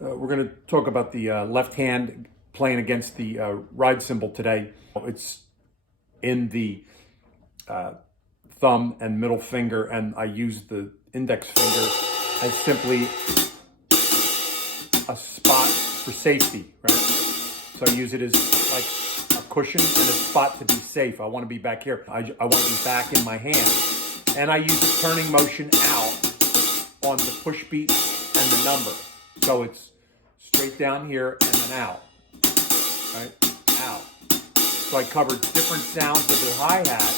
We're going to talk about the left hand playing against the ride cymbal today. It's in the thumb and middle finger, and I use the index finger as simply a spot for safety, right? So I use it as like a cushion and a spot to be safe. I want to be back here. I want to be back in my hand. And I use the turning motion out on the push beat and the number. So it's straight down here and then out, right? Out. So I covered different sounds of the hi-hat,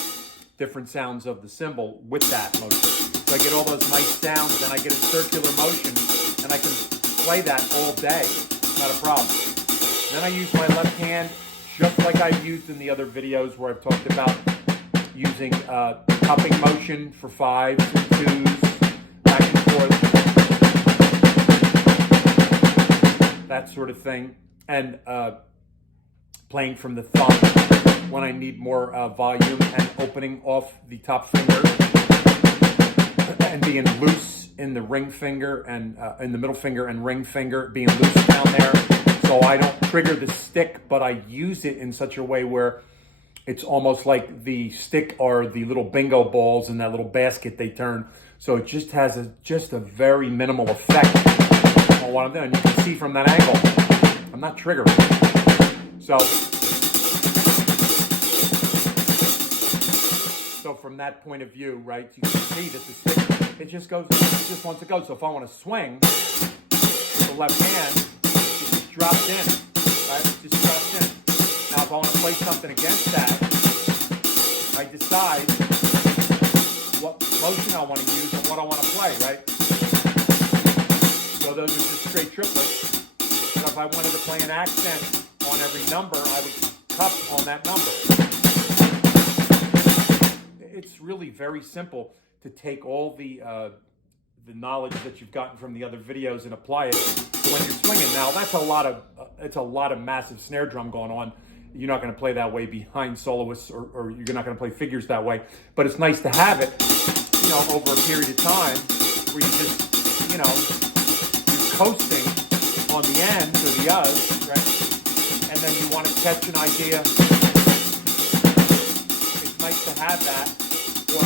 different sounds of the cymbal with that motion. So I get all those nice sounds, and I get a circular motion, and I can play that all day. Not a problem. Then I use my left hand just like I've used in the other videos where I've talked about using cupping motion for fives and twos, back and forth, that sort of thing, and playing from the thumb when I need more volume, and opening off the top finger and being loose in the ring finger and in the middle finger and ring finger, being loose down there, so I don't trigger the stick, but I use it in such a way where it's almost like the stick are the little bingo balls in that little basket they turn. So it just has a very minimal effect on what I'm doing. You can see from that angle, I'm not triggering. So from that point of view, right, you can see that the stick, it just wants to go. So if I want to swing with the left hand, it just drops in, right? It just drops in. Now, if I want to play something against that, I decide what motion I want to use and what I want to play, right? So those are just straight triplets. So if I wanted to play an accent on every number, I would cup on that number. It's really very simple to take all the knowledge that you've gotten from the other videos and apply it to when you're swinging. Now, that's it's a lot of massive snare drum going on. You're not going to play that way behind soloists, or you're not going to play figures that way. But it's nice to have it, over a period of time where you just, you're coasting on the ends or the uhs, right? And then you want to catch an idea. It's nice to have that. Or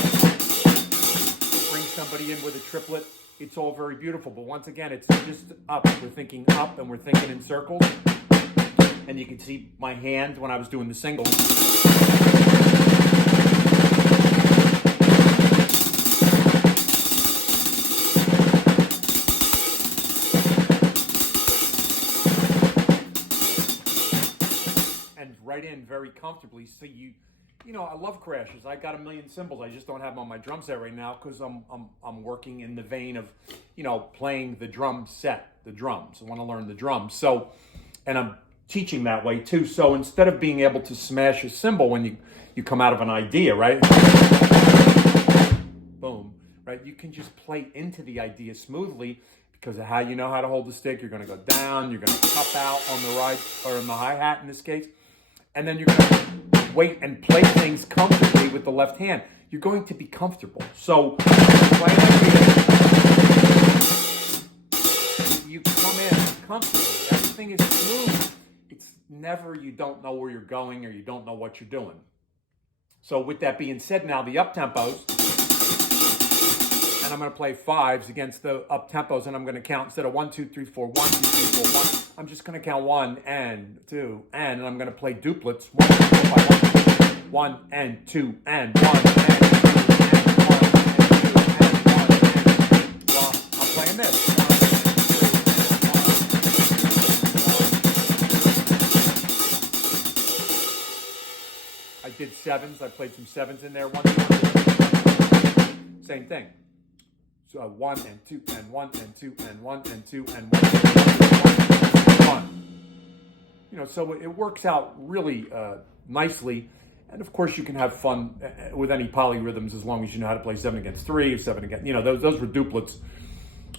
bring somebody in with a triplet. It's all very beautiful. But once again, it's just up. We're thinking up, and we're thinking in circles. And you can see my hand when I was doing the singles. And right in very comfortably. So I love crashes. I got a million cymbals. I just don't have them on my drum set right now because I'm working in the vein of, playing the drum set, the drums. I want to learn the drums. So, and I'm teaching that way too. So instead of being able to smash a cymbal when you come out of an idea, right? Boom, right? You can just play into the idea smoothly because of how you know how to hold the stick. You're going to go down, you're going to cup out on the ride, or in the hi-hat in this case, and then you're going to wait and play things comfortably with the left hand. You're going to be comfortable. So play an idea, you come in comfortably. Everything is smooth. It's never you don't know where you're going or you don't know what you're doing. So with that being said, now the up tempos, and I'm going to play fives against the up tempos, and I'm going to count instead of 1, 2, 3, 4, 1, 2, 3, 4, 1. I'm just going to count 1 and 2 and I'm going to play duplets. 1, 2, 5, 1 and 2 and 1 and 2 and 1 and 2 and 1 and 2. Well, I'm playing this. I did sevens. I played some sevens in there. 1, 2, 1. Same thing. So 1 and 2 and 1 and 2 and 1 and 2 and 1 and 1. So it works out really nicely. And of course, you can have fun with any polyrhythms as long as you know how to play 7 against 3 or 7 against, those were duplets,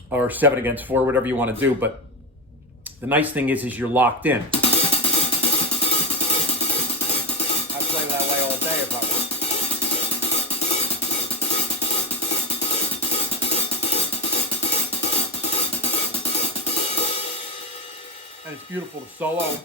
or 7 against 4, whatever you want to do. But the nice thing is you're locked in. Play that way all day if I want. And it's beautiful to solo off.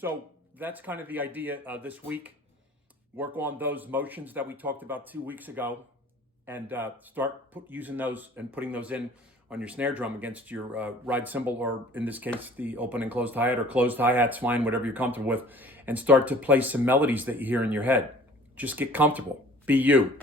So that's kind of the idea this week. Work on those motions that we talked about 2 weeks ago, and start using those and putting those in on your snare drum against your ride cymbal, or in this case, the open and closed hi-hat, or closed hi-hat's fine, whatever you're comfortable with, and start to play some melodies that you hear in your head. Just get comfortable. Be you.